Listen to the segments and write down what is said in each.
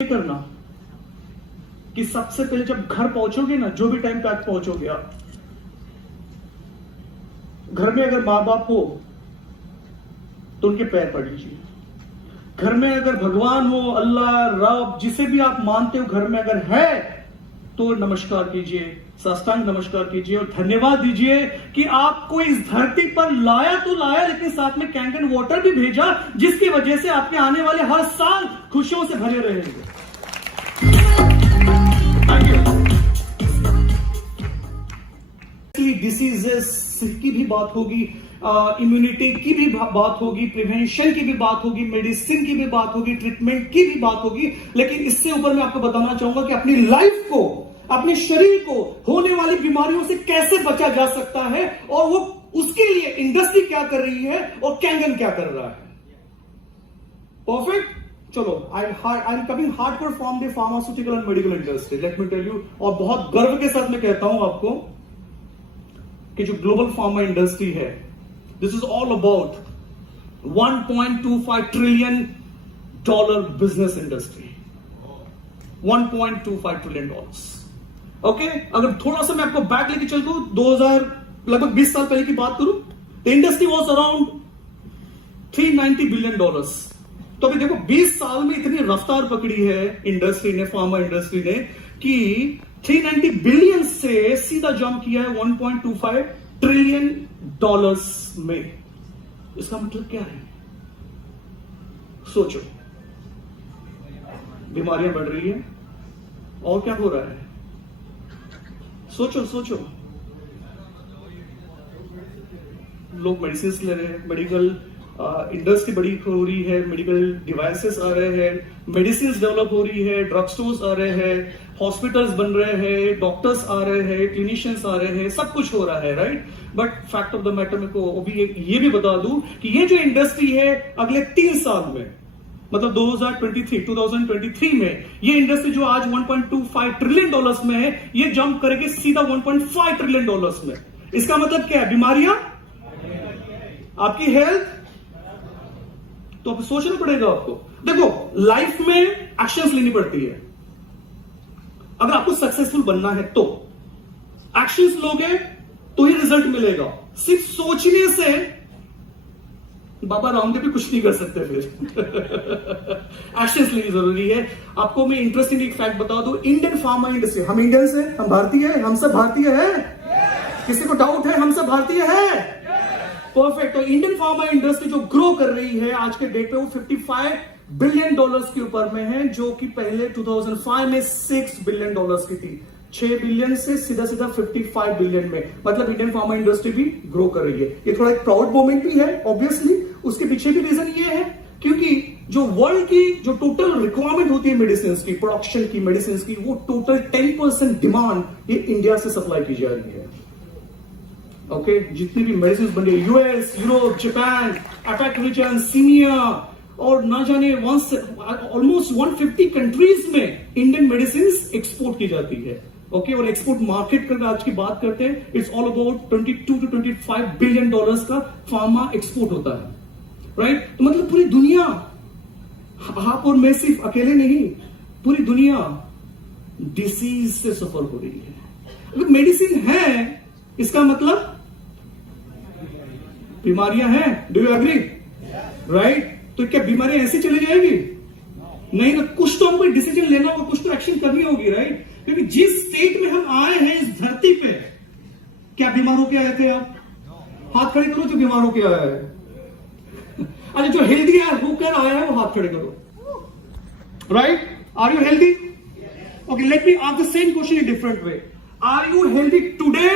करना कि सबसे पहले जब घर पहुंचोगे ना, जो भी टाइम पे आज पहुंचोगे आप, घर में अगर मां बाप हो तो उनके पैर पड़ लीजिए। घर में अगर भगवान हो, अल्लाह, रब, जिसे भी आप मानते हो, घर में अगर है तो नमस्कार कीजिए, साष्टांग नमस्कार कीजिए और धन्यवाद दीजिए कि आपको इस धरती पर लाया तो लाया, लेकिन साथ में कैंगन वाटर भी भेजा, जिसकी वजह से आपके आने वाले हर साल खुशियों से भरे रहेंगे। डिसीजेस की भी बात होगी, इम्यूनिटी की भी बात होगी, प्रिवेंशन की भी बात होगी, मेडिसिन की भी बात होगी, ट्रीटमेंट की भी बात होगी, लेकिन इससे ऊपर मैं आपको बताना चाहूंगा कि अपनी लाइफ को, अपने शरीर को होने वाली बीमारियों से कैसे बचा जा सकता है और वो उसके लिए इंडस्ट्री क्या कर रही है और कैंगन क्या कर रहा है। परफेक्ट। चलो, I am coming hardcore from the pharmaceutical and medical industry, let me tell you, और बहुत गर्व के साथ मैं कहता हूं आपको कि जो ग्लोबल फार्मा इंडस्ट्री है, this is all about $1.25 trillion business industry, $1.25 trillion. Okay, अगर थोड़ा सा मैं आपको बैक लेके चल दूं, 2000 लगभग 20 साल पहले की बात करूं, the industry was around $390 billion. तो अभी देखो 20 साल में इतनी रफ्तार पकड़ी है इंडस्ट्री ने, फार्मा इंडस्ट्री ने, कि 390 बिलियन से सीधा जंप किया है $1.25 ट्रिलियन में। इसका मतलब क्या है? सोचो, बीमारियां बढ़ रही है और क्या हो रहा है? सोचो, लोग मेडिसिन ले रहे हैं, मेडिकल इंडस्ट्री बड़ी हो रही है, मेडिकल डिवाइसेस आ रहे हैं, मेडिसिन डेवलप हो रही है, ड्रग स्टोर्स आ रहे हैं, हॉस्पिटल्स बन रहे हैं, डॉक्टर्स आ रहे हैं, क्लिनिशियंस आ रहे हैं, सब कुछ हो रहा है, right. But fact of the matter में को अभी ये भी बता दूं कि ये जो इंडस्ट्री है अगले 3 साल में, मतलब 2023 में, ये इंडस्ट्री जो आज $1.25 ट्रिलियन में है, ये जंप करेगी सीधा $1.5 ट्रिलियन में। इसका मतलब क्या है? बीमारियां, आपकी हेल्थ, तो अब सोचना पड़ेगा आपको। देखो, लाइफ में एक्शंस लेनी पड़ती है। अगर आपको सक्सेसफुल बनना है तो एक्शंस लोगे तो ही रिजल्ट मिलेगा। सिर्फ सोचने से बाबा रामदेव भी कुछ नहीं कर सकते, फिर एक्शंस लेनी जरूरी है। आपको मैं इंटरेस्टिंग एक फैक्ट बता दूं, इंडियन फार्मा इंडस्ट्री, हम इंडियंस हैं, हम भारतीय हैं, हम सब भारतीय हैं, किसी को डाउट है? हम सब भारतीय हैं, परफेक्ट। तो इंडियन फार्मा इंडस्ट्री जो ग्रो कर रही है आज के डेट पे, वो $55 बिलियन के ऊपर में है, जो कि पहले 2005 में $6 बिलियन की थी। 6 बिलियन से सीधा 55 बिलियन में, मतलब इंडियन फार्मा इंडस्ट्री भी ग्रो कर रही है। ये थोड़ा एक प्राउड मोमेंट भी है ऑब्वियसली। उसके पीछे भी रीजन ये है क्योंकि जो वर्ल्ड की जो टोटल रिक्वायरमेंट होती है मेडिसिन की, प्रोडक्शन की, मेडिसिन की, वो टोटल 10% डिमांड ये इंडिया से सप्लाई की जा रही है। ओके, जितनी भी मेडिसिन बन रही है, US, Europe, Japan, APAC region, सीनिया, और ना जाने ऑलमोस्ट 150 कंट्रीज में इंडियन मेडिसिन एक्सपोर्ट की जाती है। ओके, और एक्सपोर्ट मार्केट का आज की बात करते हैं, it's all about $22 to $25 billion का फार्मा एक्सपोर्ट होता है, राइट। तो मतलब पूरी दुनिया, आप और मैं सिर्फ अकेले नहीं, पूरी दुनिया डिसीज से सफर हो रही है। अगर मेडिसिन है, इसका मतलब बीमारियां हैं। Do you agree? राइट। तो क्या बीमारियां ऐसी चली जाएगी? नहीं ना, कुछ तो हमको डिसीजन लेना होगा, कुछ तो एक्शन करनी होगी, राइट। क्योंकि जिस स्टेट में हम आए हैं इस धरती पे, क्या बीमार होके आए थे आप? हाथ खड़े करो जो बीमार होके आया है। अच्छा, जो हेल्दी होकर आया है वो हाथ खड़े करो, right. Are you healthy? Okay, let me ask the same question in different way. Are you healthy today?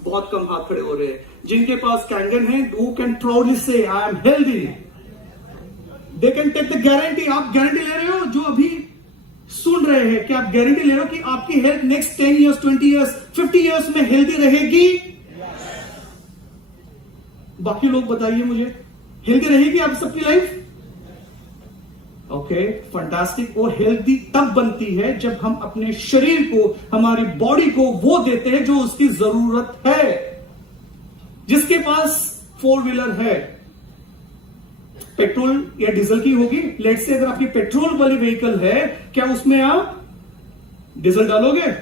बहुत कम हाथ खड़े हो रहे हैं। जिनके पास कैंगन है, who can proudly say I am healthy, they can take the guarantee। आप गारंटी ले रहे हो, जो अभी सुन रहे हैं, कि आप गारंटी ले रहे हो कि आपकी health next 10 years, 20 years, 50 years में हेल्दी रहेगी? बाकी लोग बताइए मुझे, हेल्दी रहेगी आप सबकी लाइफ? Okay, fantastic. और हेल्दी तब बनती है जब हम अपने शरीर को, हमारी बॉडी को वो देते हैं जो उसकी जरूरत है। जिसके पास 4 व्हीलर है, पेट्रोल या डीजल की होगी। लेट से अगर आपकी पेट्रोल वाली व्हीकल है, क्या उसमें आप डीजल डालोगे?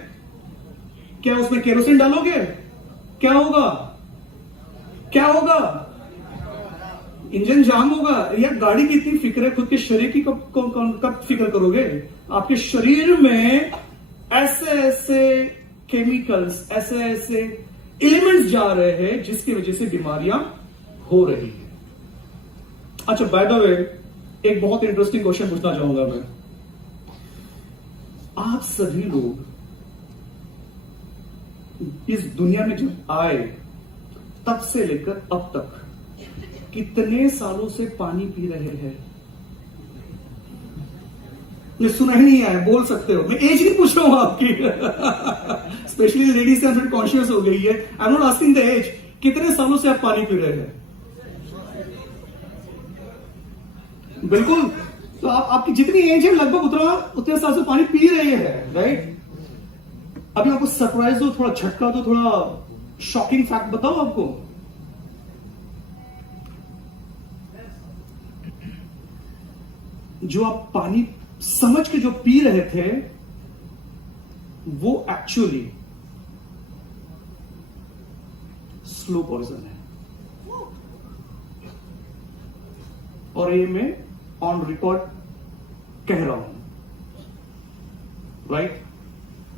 क्या उसमें केरोसिन डालोगे? क्या होगा? क्या होगा? इंजन जाम होगा। या गाड़ी की इतनी फिक्र है, खुद के शरीर की कब फिक्र करोगे? आपके शरीर में ऐसे ऐसे केमिकल्स, ऐसे ऐसे एलिमेंट्स जा रहे हैं जिसकी वजह से बीमारियां हो रही है। अच्छा, बाय द वे, एक बहुत इंटरेस्टिंग क्वेश्चन पूछना चाहूंगा मैं। आप सभी लोग इस दुनिया में जब आए तब से लेकर अब तक कितने सालों से पानी पी रहे हैं? ये सुना ही नहीं आया, बोल सकते हो। मैं एज नहीं पूछ रहा हूं आपकी। स्पेशली लेडीज से थोड़ी कॉन्शियस हो गई है। I am not asking the age. कितने सालों से आप पानी पी रहे हैं? बिल्कुल। तो आपकी जितनी एज है लगभग उतने साल से पानी पी रहे हैं, राइट? अभी आपको सरप्राइज हो, थोड़ा झटका दो, थोड़ा शॉकिंग फैक्ट बताओ आपको। जो आप पानी समझ के जो पी रहे थे, वो एक्चुअली स्लो पॉइजन है। और ये मैं ऑन रिकॉर्ड कह रहा हूं, राइट?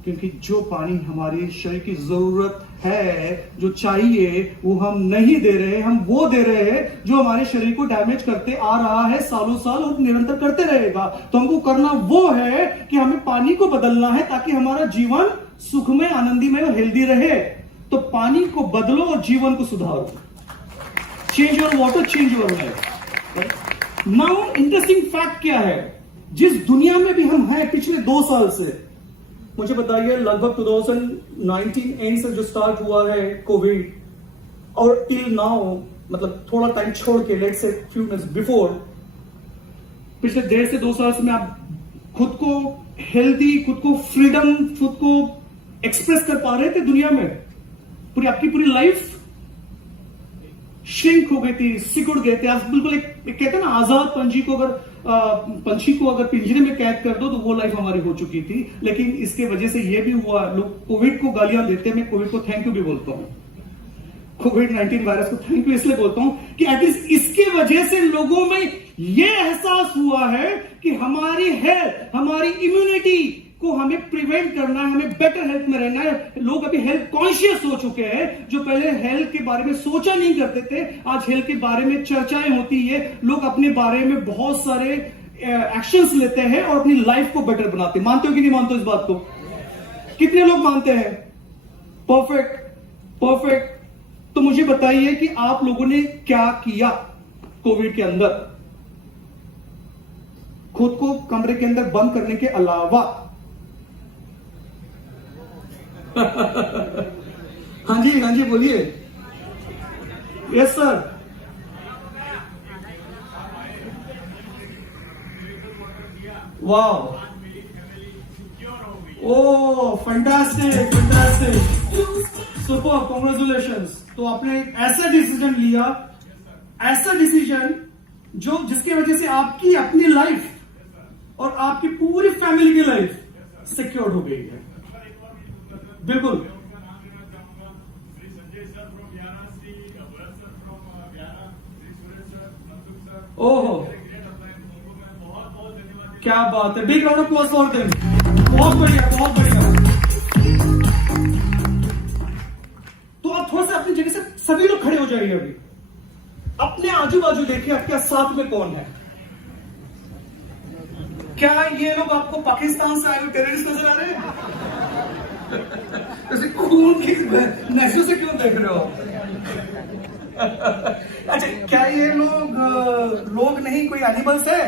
क्योंकि जो पानी हमारे शरीर की जरूरत है, जो चाहिए, वो हम नहीं दे रहे, हम वो दे रहे हैं जो हमारे शरीर को डैमेज करते आ रहा है सालों साल और निरंतर करते रहेगा। तो हमको करना वो है कि हमें पानी को बदलना है ताकि हमारा जीवन सुखमय, आनंदीमय और हेल्दी रहे। तो पानी को बदलो और जीवन को सुधारो। Change your water, change your life. Now interesting fact क्या है? जिस दुनिया में भी हम हैं पिछले 2 साल से, मुझे बताइए, लगभग 2019 एंड से जो स्टार्ट हुआ है कोविड, और टिल नाउ, मतलब थोड़ा टाइम छोड़ के, let's say few minutes before, पिछले 1.5 से 2 साल से में आप खुद को हेल्दी, खुद को फ्रीडम, खुद को एक्सप्रेस कर पा रहे थे दुनिया में? आपकी पूरी लाइफ श्रिंक हो गई थी, सिकुड़ गए थे आप। बिल्कुल एक कहते हैं ना, आजाद पंछी को अगर पिंजरे में कैद कर दो तो वो लाइफ हमारी हो चुकी थी। लेकिन इसके वजह से ये भी हुआ, लोग कोविड को गालियां देते हैं, मैं कोविड को थैंक यू भी बोलता हूं। कोविड-19 वायरस को थैंक यू इसलिए बोलता हूं कि एटलीस्ट इसके वजह से लोगों में ये एहसास हुआ है कि हमारी हेल्थ, हमारी इम्यूनिटी को हमें प्रिवेंट करना है, हमें बेटर हेल्थ में रहना है। लोग अभी हेल्थ कॉन्शियस हो चुके हैं। जो पहले हेल्थ के बारे में सोचा नहीं करते थे, आज हेल्थ के बारे में चर्चाएं होती है। लोग अपने बारे में बहुत सारे एक्शंस लेते हैं और अपनी लाइफ को बेटर बनाते हैं। मानते हो कि नहीं मानते हो इस बात को? कितने लोग मानते हैं? Perfect, perfect. तो मुझे बताइए कि आप लोगों ने क्या किया कोविड के अंदर, खुद को कमरे के अंदर बंद करने के अलावा? हाँ जी बोलिए। Yes sir. Wow, oh fantastic, super, congratulations. तो आपने एक ऐसा डिसीजन लिया, ऐसा डिसीजन जिसकी वजह से आपकी अपनी लाइफ और आपकी पूरी फैमिली की लाइफ सिक्योर हो गई है। बिल्कुल। ओहो, क्या बात है। Big round of applause for them. बहुत बढ़िया, बहुत बढ़िया। तो आप थोड़ा सा अपनी जगह से सभी लोग खड़े हो जाइए। अभी अपने आजू बाजू देखिए, आपके साथ में कौन है। क्या ये लोग आपको पाकिस्तान से आए हुए टेररिस्ट नजर आ रहे हैं? खून की नशे से क्यों देख रहे हो? अच्छा, क्या ये लोग नहीं, कोई एनिमल्स है?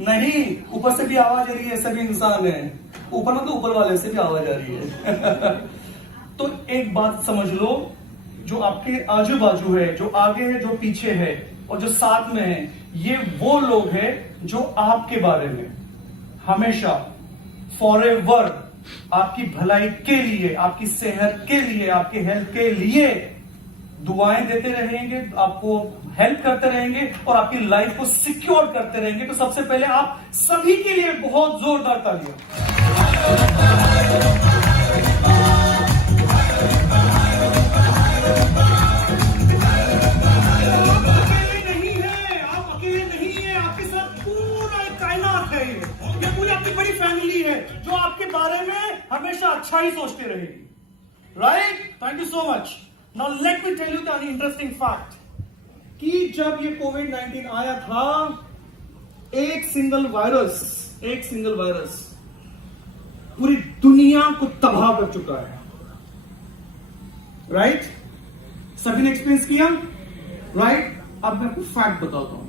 नहीं, ऊपर से भी आवाज आ रही है, सभी इंसान है। ऊपर ना, तो ऊपर वाले से भी आवाज आ रही है। तो एक बात समझ लो, जो आपके आजू बाजू है, जो आगे है, जो पीछे है और जो साथ में है, ये वो लोग हैं जो आपके बारे में हमेशा फॉरएवर आपकी भलाई के लिए, आपकी सेहत के लिए, आपकी हेल्थ के लिए दुआएं देते रहेंगे, आपको हेल्प करते रहेंगे और आपकी लाइफ को सिक्योर करते रहेंगे। तो सबसे पहले आप सभी के लिए बहुत जोरदार तालियां। जो आपके बारे में हमेशा अच्छा ही सोचते रहेगी, right? Thank you so much. Now let me tell you the interesting fact कि जब ये कोविड-19 आया था, एक सिंगल वायरस पूरी दुनिया को तबाह कर चुका है, राइट? सभी ने एक्सपीरियंस किया, राइट? अब मैं आपको फैक्ट बताता हूं।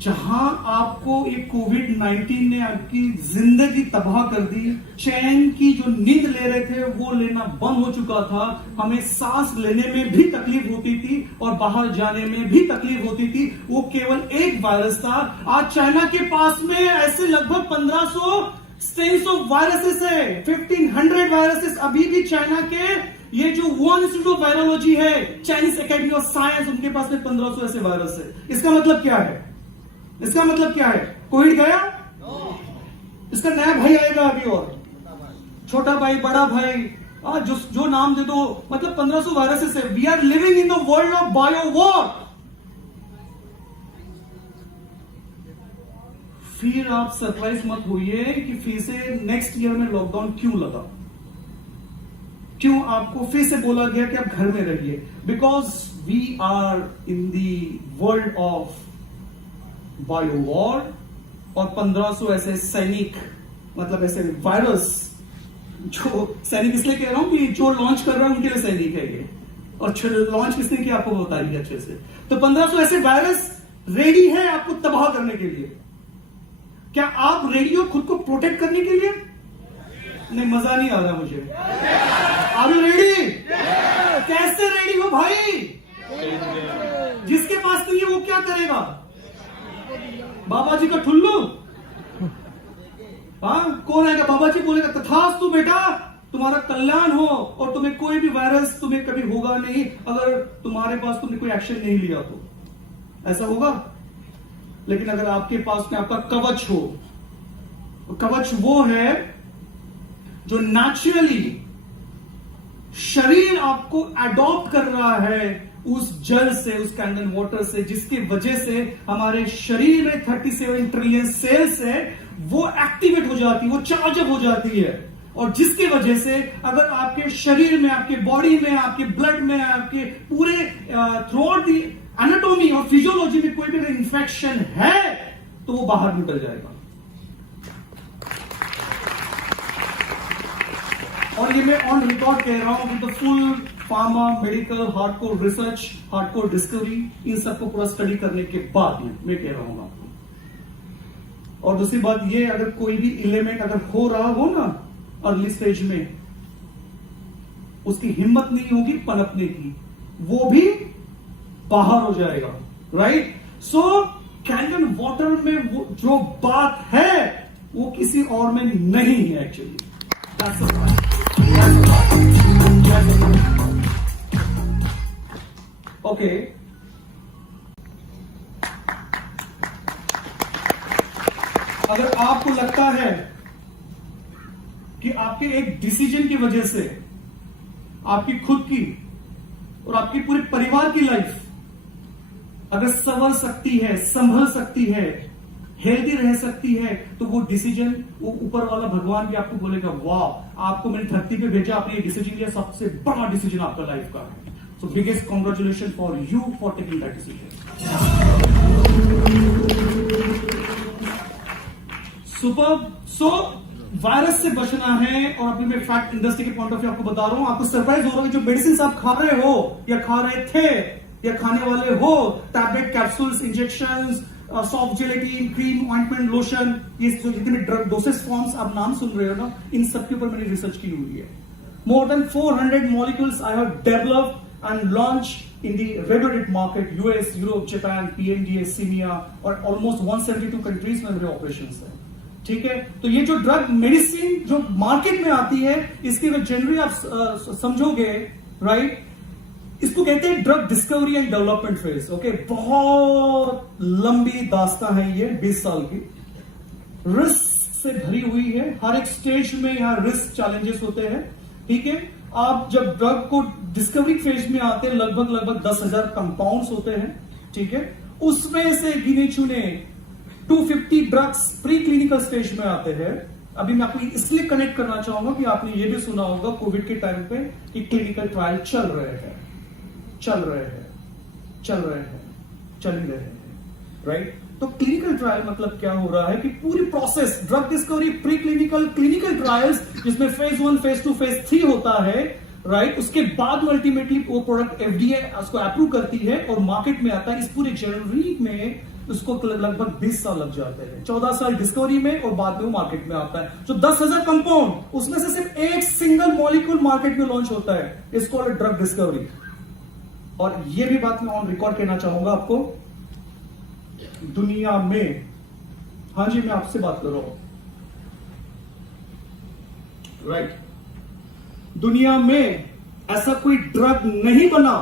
जहां आपको ये कोविड-19 ने आपकी जिंदगी तबाह कर दी, चैन की जो नींद ले रहे थे वो लेना बंद हो चुका था, हमें सांस लेने में भी तकलीफ होती थी और बाहर जाने में भी तकलीफ होती थी, वो केवल एक वायरस था। आज चाइना के पास में ऐसे लगभग 1500 स्ट्रेन्स ऑफ वायरसेस है, 1500 वायरसेस अभी भी चाइना के, ये जो वुहान इंस्टीट्यूट ऑफ वायरोलॉजी है, चाइनीज एकेडमी ऑफ साइंस, उनके पास में 1500 ऐसे वायरस है। इसका मतलब क्या है? इसका मतलब क्या है? कोविड गया? इसका नया भाई आएगा अभी, और छोटा भाई, बड़ा भाई, जो नाम दे दो, मतलब 1500 वायरसेस है। We are living in the world of bio war. फिर आप सरप्राइज मत होइए कि फिर से नेक्स्ट ईयर में लॉकडाउन क्यों लगा, क्यों आपको फिर से बोला गया कि आप घर में रहिए। Because we are in the world of bio war, और 1500 ऐसे सैनिक, मतलब ऐसे वायरस, जो सैनिक इसलिए कह रहा हूं कि जो लॉन्च कर रहा है उनके लिए सैनिक है ये, और लॉन्च किसने किया आपको बताइए अच्छे से। तो 1500 ऐसे वायरस रेडी है आपको तबाह करने के लिए। क्या आप रेडी हो खुद को प्रोटेक्ट करने के लिए? नहीं, मजा नहीं आ रहा मुझे। Are you ready? कैसे रेडी हो भाई? जिसके पास नहीं है वो क्या करेगा? बाबा जी का ठुल्लू? हाँ, कौन आएगा? बाबा जी बोलेगा तथास्तु बेटा, तुम्हारा कल्याण हो और तुम्हें कोई भी वायरस तुम्हें कभी होगा नहीं अगर तुम्हारे पास तुमने कोई एक्शन नहीं लिया तो। ऐसा होगा? लेकिन अगर आपके पास में आपका कवच हो, कवच वो है जो नेचुरली शरीर आपको अडॉप्ट कर रहा है उस जल से, उस कैंडल वाटर से, जिसकी वजह से हमारे शरीर में 37 ट्रिलियन सेल्स है, वो एक्टिवेट हो जाती है, वो चार्ज अप हो जाती है, और जिसकी वजह से अगर आपके शरीर में, आपके बॉडी में, आपके ब्लड में, आपके पूरे थ्रू आउट दी एनाटॉमी और फिजियोलॉजी में कोई भी अगर इंफेक्शन है तो वो बाहर निकल जाएगा। और ये मैं ऑन रिकॉर्ड कह रहा हूं कि the full pharma, medical, hardcore research, hardcore discovery, इन सबको पूरा स्टडी करने के बाद मैं कह रहा हूं आपको। और दूसरी बात ये, अगर कोई भी एलिमेंट अगर हो रहा हो ना अर्ली स्टेज में, उसकी हिम्मत नहीं होगी पनपने की, वो भी बाहर हो जाएगा, राइट? सो कैंडल वाटर में वो जो बात है वो किसी और में नहीं है एक्चुअली। ओके, अगर आपको लगता है कि आपके एक डिसीजन की वजह से आपकी खुद की और आपकी पूरे परिवार की लाइफ अगर संवर सकती है, संभल सकती है, हेल्दी रह सकती है, तो वो डिसीजन, वो ऊपर वाला भगवान भी आपको बोलेगा वाह, आपको मैंने धरती पे भेजा, आपने ये डिसीजन लिया, सबसे बड़ा डिसीजन आपका लाइफ का है। So biggest congratulation for you for taking that decision. Super. So virus से बचना है, और अभी मैं फैक्ट इंडस्ट्री के पॉइंट ऑफ व्यू आपको बता रहा हूं, आपको सरप्राइज हो रहा है, जो मेडिसिन आप खा रहे हो या खा रहे थे या खाने वाले हो, tablet, capsules, injections, soft gelatin, cream, ointment, lotion, ये जितने ड्रग डोसेस फॉर्म्स आप नाम सुन रहे हो ना, इन सब के ऊपर मैंने रिसर्च की हुई है। More than 400 molecules I have developed and launch in the regulated market, US, Europe, Japan, PNDA, CEMEA, और almost 172 countries में मेरे operations है। ठीक है, तो ये जो ड्रग मेडिसिन जो मार्केट में आती है, इसकी अगर जनरली आप समझोगे राइट? इसको कहते हैं drug discovery and development phase. Okay, बहुत लंबी दास्तान है ये, 20 साल की, रिस्क से भरी हुई है। हर एक स्टेज में यहां रिस्क चैलेंजेस होते हैं। ठीक है, आप जब ड्रग को डिस्कवरी फेज में आते हैं, लगभग 10,000 कंपाउंड्स होते हैं। ठीक है, उसमें से गिने चुने 250 ड्रग्स प्री क्लिनिकल स्टेज में आते हैं। अभी मैं आपको इसलिए कनेक्ट करना चाहूंगा कि आपने ये भी सुना होगा कोविड के टाइम पे कि क्लिनिकल ट्रायल चल रहे हैं, चल ही रहे हैं, राइट? तो क्लिनिकल ट्रायल मतलब क्या हो रहा है कि पूरी process, drug discovery, pre clinical, clinical trials, जिसमें फेज 1, फेज 2, फेज 3 होता है, राइट? उसके बाद अल्टीमेटली वो प्रोडक्ट FDA उसको अप्रूव करती है और मार्केट में आता है। इस पूरे जर्नी में उसको लगभग 20 साल लग जाते हैं, 14 साल डिस्कवरी में, और बाद में वो मार्केट में आता है। जो 10,000 कंपाउंड, उसमें से सिर्फ एक सिंगल मॉलिक्यूल मार्केट में लॉन्च होता है, इसको ड्रग डिस्कवरी। और ये भी बात मैं ऑन रिकॉर्ड कहना चाहूंगा आपको, दुनिया में, हाँ जी मैं आपसे बात कर रहा हूं, राइट, दुनिया में ऐसा कोई ड्रग नहीं बना,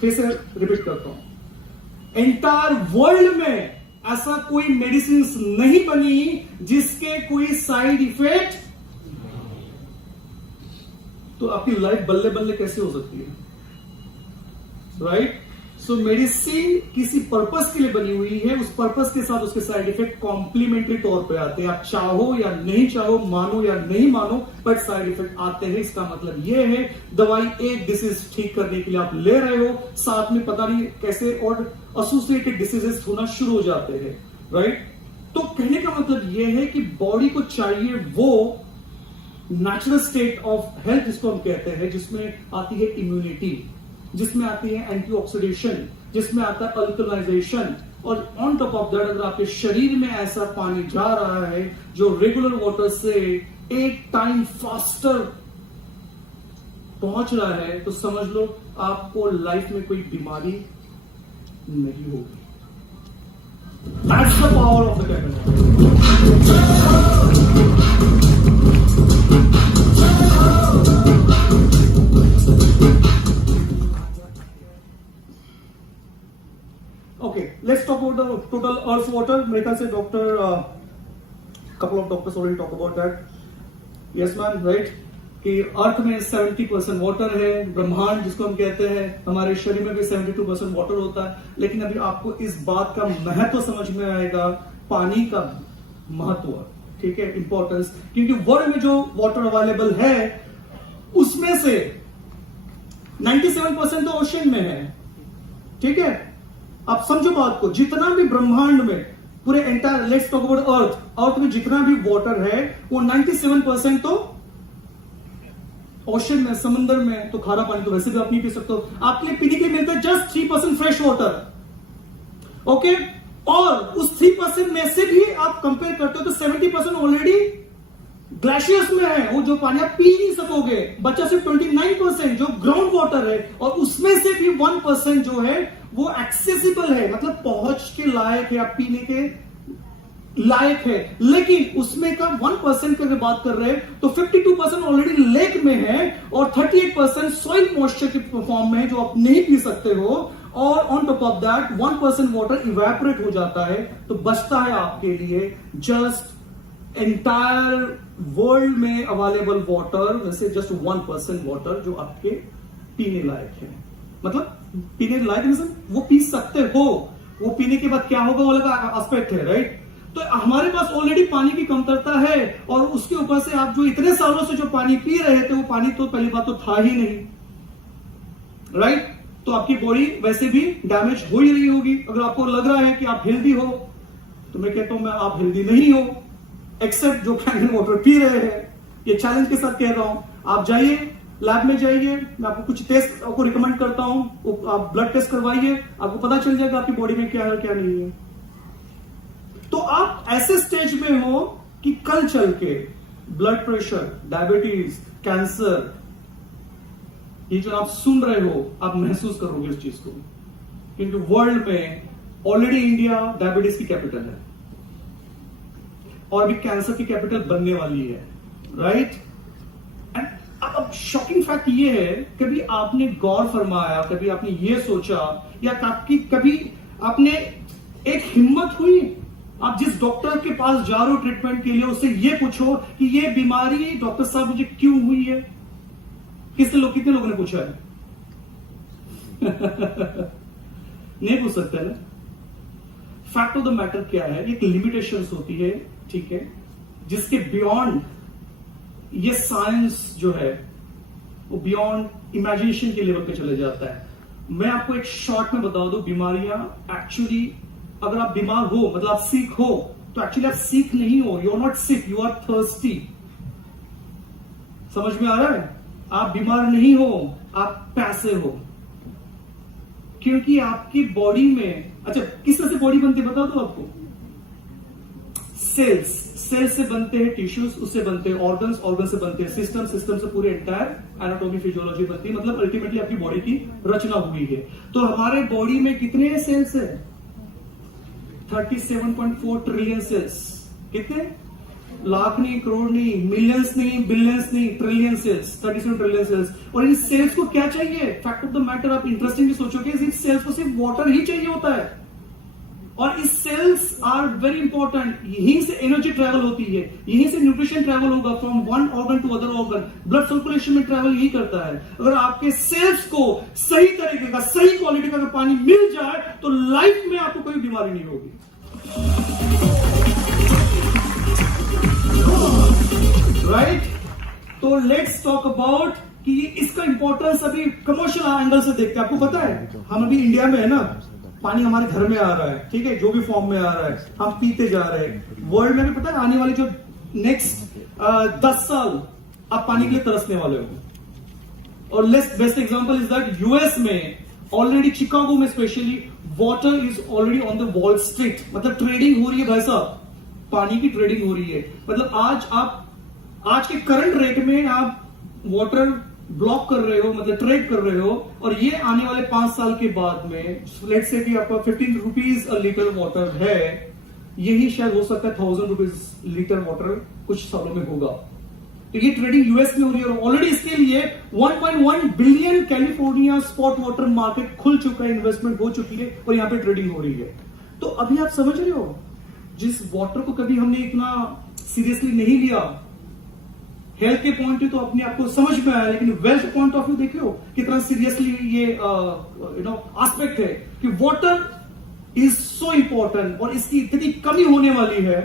फिर से रिपीट करता हूं, एंटायर वर्ल्ड में ऐसा कोई मेडिसिन नहीं बनी जिसके कोई साइड इफेक्ट, तो आपकी लाइफ बल्ले बल्ले कैसे हो सकती है, राइट? सो मेडिसिन किसी पर्पस के लिए बनी हुई है, उस पर्पस के साथ उसके साइड इफेक्ट कॉम्प्लीमेंट्री तौर पे आते हैं। आप चाहो या नहीं चाहो, मानो या नहीं मानो, बट साइड इफेक्ट आते हैं। इसका मतलब यह है दवाई एक डिसीज ठीक करने के लिए आप ले रहे हो, साथ में पता नहीं कैसे और एसोसिएटेड डिसीजेस होना शुरू हो जाते हैं, राइट? तो कहने का मतलब यह है कि बॉडी को चाहिए वो नेचुरल स्टेट ऑफ हेल्थ, जिसको हम कहते हैं, जिसमें आती है इम्यूनिटी, जिसमें आती है एंटीऑक्सीडेशन, जिसमें आता है अल्कलाइजेशन, और ऑन टॉप ऑफ दैट अगर आपके शरीर में ऐसा पानी जा रहा है जो रेगुलर वाटर से 8 टाइम फास्टर पहुंच रहा है, तो समझ लो आपको लाइफ में कोई बीमारी नहीं होगी। That's the power of the capital. Okay, let's talk about the total Earth's water. मेरे ख्याल से couple of doctors already talk about that. Yes man, right? कि अर्थ में 70% वाटर है, ब्रह्मांड जिसको हम कहते हैं, हमारे शरीर में भी 72% वाटर होता है। लेकिन अभी आपको इस बात का महत्व समझ में आएगा, पानी का महत्व, ठीक है, इंपॉर्टेंस, क्योंकि वर्ल्ड में जो वाटर अवेलेबल है उसमें से 97% तो ओशन में है, ठीक है? आप समझो बात को, जितना भी ब्रह्मांड में पूरे entire, let's talk about earth में जितना भी वाटर है वो 97% तो ओशन में, समुद्र में। तो खारा पानी तो वैसे भी आप नहीं पी सकते हो, आपके लिए पीने के लिए मिलता है जस्ट 3% फ्रेश वाटर, ओके? और उस 3% में से भी आप कंपेयर करते हो तो 70% ऑलरेडी ग्लेशियर्स में है, वो जो पानी आप पी नहीं सकोगे। बचा सिर्फ 29% जो ग्राउंड वाटर है, और उसमें से भी 1% जो है वो एक्सेसिबल है, मतलब पहुंच के लायक है, आप पीने के लायक है। लेकिन उसमें का 1% की अगर बात कर रहे हैं तो 52% ऑलरेडी लेक में है और 38% सॉइल मॉइस्चर के फॉर्म में है जो आप नहीं पी सकते हो। और on top of that 1% water evaporate हो जाता है, तो बचता है आपके लिए जस्ट एंटायर वर्ल्ड में अवेलेबल वाटर वैसे जस्ट 1% वाटर जो आपके पीने लायक है। मतलब पीने लायक नहीं, वो पी सकते हो, वो पीने के बाद क्या होगा वो अलग एस्पेक्ट है, राइट? तो हमारे पास ऑलरेडी पानी की कमतरता है, और उसके ऊपर से आप जो इतने सालों से जो पानी पी रहे थे वो पानी तो पहली बात तो था ही नहीं, राइट? तो आपकी बॉडी वैसे भी डैमेज हो ही रही होगी। अगर आपको लग रहा है कि आप हेल्दी हो, तो मैं कहता हूं मैं आप हेल्दी नहीं हो, एक्सेप्ट जो कैन वाटर पी रहे हैं। ये चैलेंज के साथ कह रहा हूं, आप जाइए लैब में जाइए, मैं आपको कुछ टेस्ट आपको रिकमेंड करता हूं, आप ब्लड टेस्ट करवाइए, आपको पता चल जाएगा आपकी बॉडी में क्या है क्या नहीं है। तो आप ऐसे स्टेज में हो कि कल चल के ब्लड प्रेशर, डायबिटीज, कैंसर, ये जो आप सुन रहे हो आप महसूस करोगे इस चीज को, क्योंकि वर्ल्ड में ऑलरेडी इंडिया डायबिटीज की कैपिटल है और भी कैंसर की कैपिटल बनने वाली है, राइट? अब शॉकिंग फैक्ट ये है, कभी आपने गौर फरमाया, कभी आपने ये सोचा, या कभी आपने एक हिम्मत हुई, आप जिस डॉक्टर के पास जा रहे हो ट्रीटमेंट के लिए, उससे ये पूछो कि ये बीमारी डॉक्टर साहब मुझे क्यों हुई है? कितने लोगों ने पूछा है? नहीं पूछ सकते ना। फैक्ट ऑफ द मैटर क्या है, एक लिमिटेशंस होती है, ठीक है, जिसके बियॉन्ड ये साइंस जो है वो बियॉन्ड इमेजिनेशन के लेवल पे चले जाता है। मैं आपको एक शॉर्ट में बता दूं, बीमारियां एक्चुअली, अगर आप बीमार हो मतलब आप सिक हो, तो एक्चुअली आप सिक नहीं हो, you are not sick, you are thirsty. समझ में आ रहा है? आप बीमार नहीं हो, आप पैसे हो, क्योंकि आपकी बॉडी में, अच्छा किस तरह से बॉडी बनती है बता दो आपको। सेल्स से बनते हैं टिश्यूज, उससे बनते हैं ऑर्गन्स, ऑर्गन से बनते हैं सिस्टम से पूरे एंटायर एनाटॉमी फिजियोलॉजी बनती है। मतलब अल्टीमेटली आपकी बॉडी की रचना हुई है। तो हमारे बॉडी में कितने सेल्स है? 37.4 ट्रिलियन सेल्स। कितने? लाख नहीं, करोड़ नहीं, मिलियंस नहीं, बिलियंस नहीं, ट्रिलियन सेल्स, 37 ट्रिलियन सेल्स। और इन सेल्स को क्या चाहिए? फैक्ट ऑफ द मैटर, आप इंटरेस्टिंगली सोचोगे, इस सेल्स को सिर्फ वाटर ही चाहिए होता है। और इस सेल्स आर वेरी इंपॉर्टेंट, यहीं से एनर्जी ट्रेवल होती है, यहीं से न्यूट्रिशन ट्रेवल होगा from one organ to other organ, blood circulation में ट्रेवल यही करता है। अगर आपके सेल्स को सही तरीके का, सही क्वालिटी का पानी मिल जाए, तो लाइफ में आपको कोई बीमारी नहीं होगी। राइट? तो लेट्स टॉक अबाउट कि इसका इंपॉर्टेंस अभी कमर्शियल एंगल से देखते हैं। आपको पता है, हम अभी इंडिया में है ना, पानी हमारे घर में आ रहा है, ठीक है, जो भी फॉर्म में आ रहा है, हम पीते जा रहे हैं। वर्ल्ड में भी पता है, आने वाले जो नेक्स्ट 10 साल आप पानी के लिए तरसने वाले हो। और best example is that US में ऑलरेडी, शिकागो में specially, water is already on the wall street. मतलब ट्रेडिंग हो रही है भाई साहब, पानी की ट्रेडिंग हो रही है। मतलब आज के करंट रेट में आप वाटर ब्लॉक कर रहे हो, मतलब ट्रेड कर रहे हो, और ये आने वाले 5 साल के बाद में, लेट्स से कि आपका 15 रुपीज अ लीटर वाटर है, यही शायद हो सकता है 1000 रुपीज लीटर वाटर कुछ सालों में होगा। तो ये ट्रेडिंग यूएस में हो रही है, और ऑलरेडी इसके लिए 1.1 billion California spot water market खुल चुका है, इन्वेस्टमेंट हो चुकी है, और यहां पे ट्रेडिंग हो रही है। तो अभी आप समझ रहे हो, जिस वाटर को कभी हमने इतना सीरियसली नहीं लिया, हेल्थ के पॉइंट तो अपने आप को समझ में आया, लेकिन वेल्थ पॉइंट ऑफ व्यू देखियो कितना सीरियसली ये एस्पेक्ट है कि वाटर इज सो इंपॉर्टेंट, और इसकी इतनी कमी होने वाली है।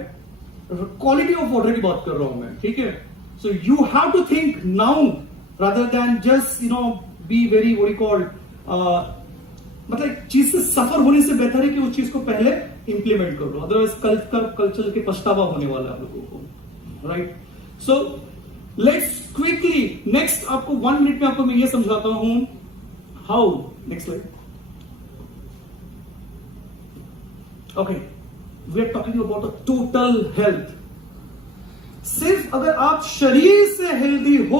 क्वालिटी ऑफ वाटर की बात कर रहा हूं मैं, ठीक है। So you have to think now rather than just be very what you called, मतलब चीज से सफर होने से बेहतर है कि उस चीज को पहले इंप्लीमेंट कर लो, अदरवाइज कल्चर के पछतावा होने वाला है आप लोगों को। Right? So let's quickly next, आपको 1 मिनट में आपको मैं ये समझाता हूं how. Next slide. Okay, we are talking about the total health. सिर्फ अगर आप शरीर से हेल्दी हो,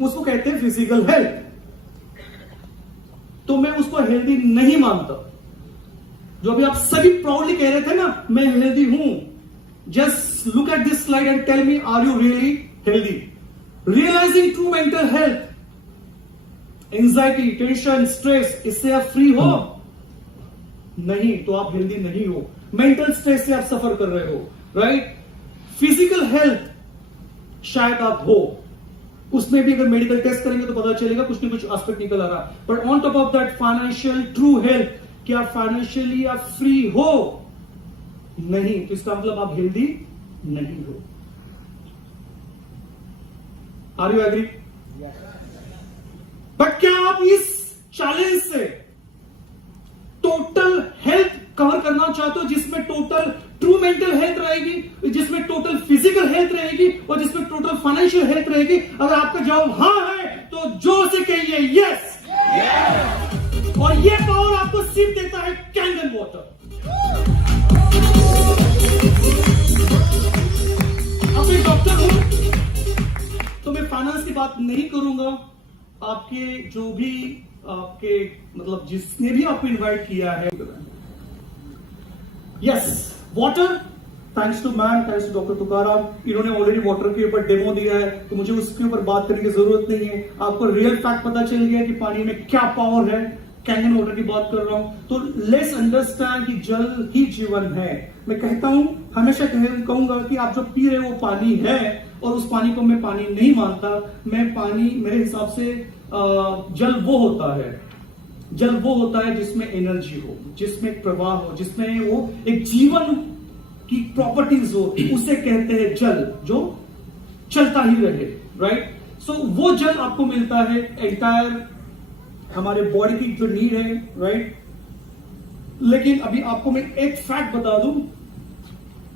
उसको कहते हैं फिजिकल हेल्थ, तो मैं उसको हेल्दी नहीं मानता। जो अभी आप सभी प्राउडली कह रहे थे ना, मैं हेल्दी हूं, just look at this slide and tell me, are you really healthy? Realizing true mental health, anxiety, tension, stress, इससे आप फ्री हो? नहीं, तो आप हेल्दी नहीं हो। मेंटल स्ट्रेस से आप सफर कर रहे हो, राइट? फिजिकल हेल्थ शायद आप हो, उसमें भी अगर मेडिकल टेस्ट करेंगे तो पता चलेगा कुछ न कुछ एस्पेक्ट निकल आ रहा। But on top of that financial true health, क्या फाइनेंशियली आप फ्री हो? नहीं, तो इसका मतलब आप हेल्दी नहीं हो। Are you agree? बट क्या आप इस चैलेंज से टोटल हेल्थ कवर करना चाहते हो, जिसमें टोटल ट्रू मेंटल हेल्थ रहेगी, जिसमें टोटल फिजिकल हेल्थ रहेगी, और जिसमें टोटल फाइनेंशियल हेल्थ रहेगी? अगर आपका जवाब हां है तो जोर से कहिए यस। और ये पावर आपको सिर्फ देता है कैंडल वाटर। अब मैं डॉक्टर हूं तो मैं फाइनेंस की बात नहीं करूंगा। आपके जो भी आपके मतलब जिसने भी आपको इनवाइट किया है, yes, water thanks to ma'am, thanks to doctor Tukaram, इन्होंने ऑलरेडी वाटर के ऊपर डेमो दिया है, तो मुझे उसके ऊपर बात करने की जरूरत नहीं है। आपको रियल फैक्ट पता चल गया कि पानी में क्या पावर है। कैंगन वाटर की बात कर रहा हूं, तो लेट्स अंडरस्टैंड कि जल ही जीवन है। मैं कहता हूं, हमेशा कहूंगा कि आप जो पी रहे हो वो पानी है, और उस पानी को मैं पानी नहीं मानता। मैं पानी, मेरे हिसाब से जल वो होता है जिसमें एनर्जी हो, जिसमें एक प्रवाह हो, जिसमें वो एक जीवन की प्रॉपर्टीज हो, उसे कहते हैं जल, जो चलता ही रहे, राइट। सो वो जल आपको मिलता है एंटायर हमारे बॉडी की जो नीड है, राइट। लेकिन अभी आपको मैं एक फैक्ट बता दूं,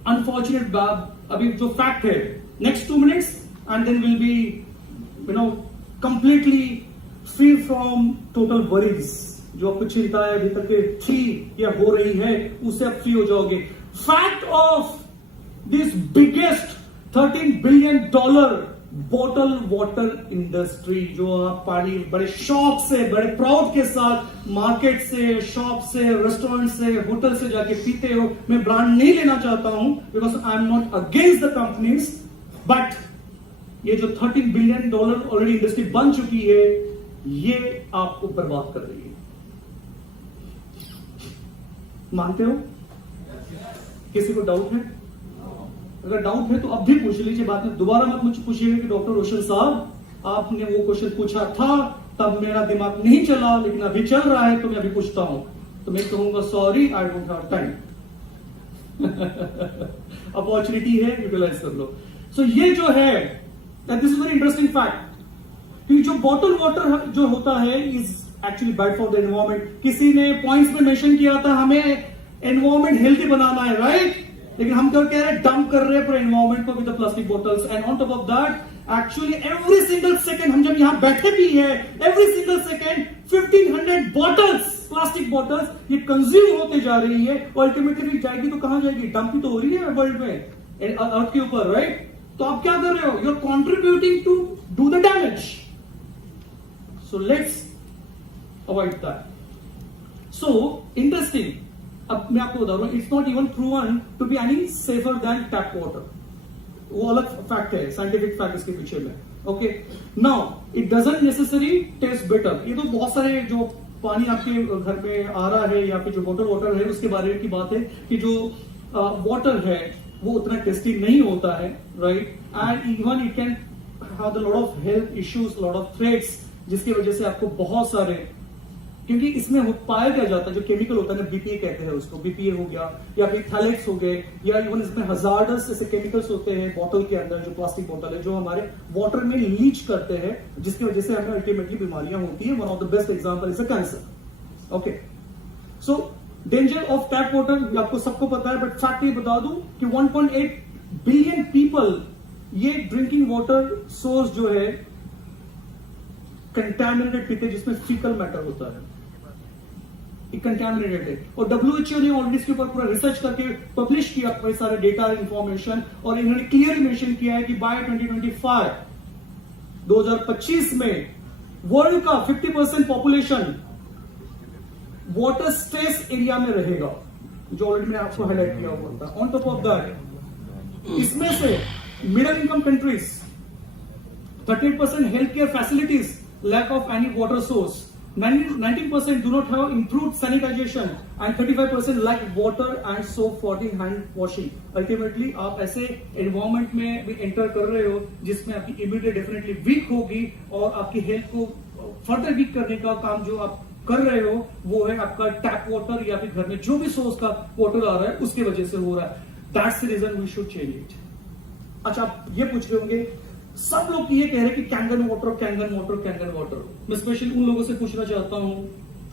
अनफॉर्चुनेट बात, अभी जो फैक्ट है, next 2 minutes and then will be completely free from total worries. जो आपको चिंता है अभी तक थी या हो रही है, उससे आप फ्री हो जाओगे। Fact of this biggest $13 billion bottle water industry, जो आप पानी बड़े शौक से, बड़े प्राउड के साथ मार्केट से, शॉप से, रेस्टोरेंट से, होटल से जाके पीते हो। मैं ब्रांड नहीं लेना चाहता हूं, because I am not against the companies, but ये जो $13 बिलियन ऑलरेडी इंडस्ट्री बन चुकी है, ये आपको बर्बाद कर रही है। मानते हो? किसी को डाउट है? अगर डाउट है तो अब भी पूछ लीजिए, बाद में दोबारा मत मुझे पूछिएगा कि डॉक्टर रोशन साहब आपने वो क्वेश्चन पूछा था, तब मेरा दिमाग नहीं चला, लेकिन अभी चल रहा है तो मैं अभी पूछता हूं। तो मैं कहूंगा sorry, I don't have time. Opportunity है, यूटिलाइज कर लो। सो ये जो है, this is very interesting fact, कि जो बॉटल वाटर जो होता है is actually bad for the environment. किसी ने पॉइंट्स में मेंशन किया था हमें एनवायरमेंट हेल्थी बनाना है, राइट। लेकिन हम क्या कह रहे हैं, डंप कर रहे हैं पूरे एनवायरमेंट को with the plastic bottles. And on top of that actually every single second, हम जब यहां बैठे भी है, every single second 1500 bottles, plastic bottles ये कंज्यूम होते जा रही है, और अल्टीमेटली जाएगी तो कहां जाएगी? डंप ही तो हो रही है वर्ल्ड में, अर्थ के ऊपर, राइट। तो आप क्या कर रहे हो? You are contributing to do the damage. So let's avoid that. So interesting, अब मैं आपको बता रहा हूं, it's not even proven to be any safer than tap water. वो अलग फैक्ट है, साइंटिफिक फैक्ट इसके पीछे में। Okay, now it doesn't necessary test better. ये तो बहुत सारे जो पानी आपके घर में आ रहा है या फिर जो बॉटल वाटर है उसके बारे में की बात है, कि जो वाटर है वो उतना टेस्टी नहीं होता है, right. And even it can have lot of health issues, lot of threats, जिसकी वजह से आपको बहुत सारे, क्योंकि इसमें पाया क्या जाता है, जो केमिकल होता है ना, बीपीए कहते हैं उसको, बीपीए हो गया या फिर थैलेट्स हो गए, या इवन इसमें हजार्डस ऐसे केमिकल्स होते हैं बॉटल के अंदर, जो प्लास्टिक बॉटल है, जो हमारे वाटर में लीच करते हैं, जिसकी वजह से हमें अल्टीमेटली बीमारियां होती है। One of the best example is a cancer. Okay, so danger of tap water आपको सबको पता है, बट फैक्ट ये बता दूं कि 1.8 बिलियन पीपल ये ड्रिंकिंग वाटर सोर्स जो है कंटैमिनेटेड पीते, जिसमें फीकल मैटर होता है, कंटैमिनेटेड है। और WHO ने ऑलरेडी इसके ऊपर पूरा रिसर्च करके पब्लिश किया अपने सारे डेटा इंफॉर्मेशन, और इन्होंने क्लियरली मेंशन किया है कि बाय 2025 में वर्ल्ड का 50% पॉपुलेशन वाटर स्ट्रेस एरिया में रहेगा, जो ऑलरेडी मैंने आपको हाईलाइट किया हुआ था। ऑन टॉप ऑफ दैट, इसमें से middle income countries 38% health care facilities, lack of any water source, 19% do not have improved sanitation, and 35% lack water and soap for the hand washing. Ultimately आप ऐसे environment में भी enter कर रहे हो जिसमें आपकी immunity definitely weak होगी, और आपकी health को further weak करने का काम जो आप कर रहे हो वो है आपका टैप वाटर, या फिर घर में जो भी सोर्स का वाटर आ रहा है उसके वजह से हो रहा है। That's the reason we should change it. अच्छा, आप ये पूछ रहे होंगे, सब लोग ये कह रहे हैं कि Kangen water, Kangen water, Kangen water. मैं स्पेशली उन लोगों से पूछना चाहता हूं,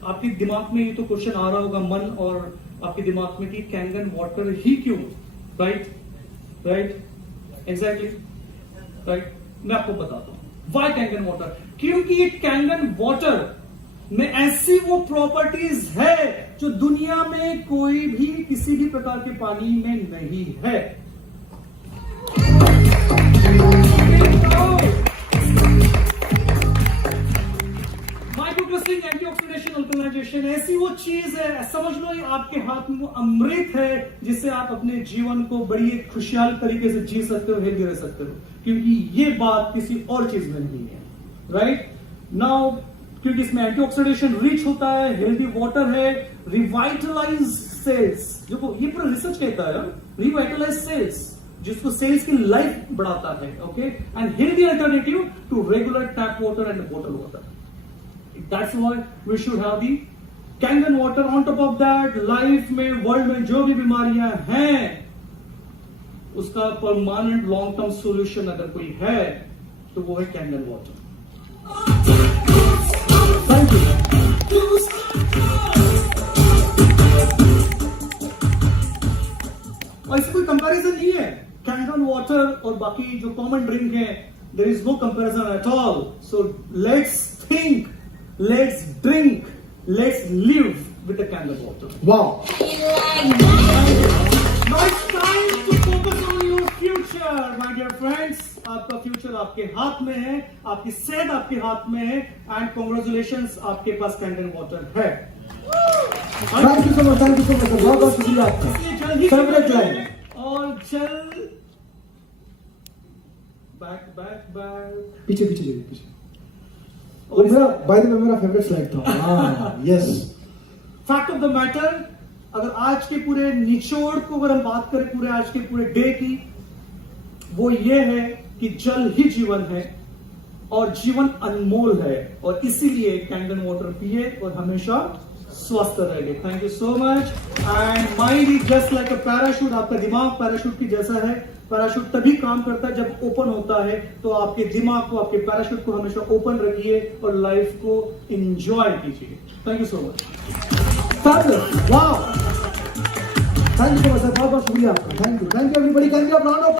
आपके दिमाग में ये तो क्वेश्चन आ रहा होगा, मन और आपके दिमाग में, कि कैंगन वाटर ही क्यों? Right, exactly, right. मैं आपको बताता हूं व्हाई कैंगन वाटर। क्योंकि ये कैंगन वाटर में ऐसी वो प्रॉपर्टीज है जो दुनिया में कोई भी किसी भी प्रकार के पानी में नहीं है। प्रोसेसिंग एंटीऑक्सीडेशन अल्कलाइजेशन ऐसी वो चीज है, समझ लो ये आपके हाथ में वो अमृत है जिससे आप अपने जीवन को बड़ी एक खुशहाल तरीके से जी सकते हो, हेल्दी रह सकते हो, क्योंकि ये बात किसी और चीज में नहीं है। राइट नाउ क्योंकि इसमें एंटीऑक्सीडेशन रिच होता है, हेल्दी वाटर है, रिवाइटलाइज सेल्स, देखो ये पूरा रिसर्च कहता है, रिवाइटलाइज सेल्स जिसको सेल्स की लाइफ बढ़ाता है, okay, and healthy alternative to regular tap water and bottle water. That's why we should have the Kangen water. On top of that, life में वर्ल्ड में जो भी बीमारियां हैं उसका परमानेंट लॉन्ग टर्म सॉल्यूशन अगर कोई है तो वो है कैंगन वाटर। Thank you. और इससे कोई कंपैरिजन नहीं है, कैंगन वाटर और बाकी जो कॉमन ड्रिंक है, there is no comparison at all. So let's think, let's drink, let's live with the Kangen water. Wow, Now it's time to focus on your future, my dear friends. आपका future आपके हाथ में है, आपकी सेहत आपके हाथ में है, एंड कॉन्ग्रेचुलेशंस आपके पास कैंगन वाटर है। Thank you so much, thank you so much, बहुत बहुत शुक्रिया आपका। इसलिए जल्दी फेवरेट लाइन और चल बैक पीछे पीछे जाइए, पीछे। और मेरा बाय द वे मेरा फेवरेट स्लाइड था। हाँ yes. Fact of the matter, अगर आज के पूरे निचोड़ को अगर हम बात करें पूरे आज के पूरे डे की, वो ये है कि जल ही जीवन है और जीवन अनमोल है, और इसीलिए कैंगन वाटर पिए और हमेशा स्वस्थ रहिए। Thank you so much. And mind is just like a parachute, आपका दिमाग पैराशूट की जैसा है। पैराशूट तभी काम करता है जब ओपन होता है, तो आपके दिमाग को, आपके पैराशूट को हमेशा ओपन रखिए और लाइफ को एंजॉय कीजिए। Thank you so much. Wow, thank you so much sir, बहुत बहुत शुक्रिया आपका। Thank you everybody, can you a round of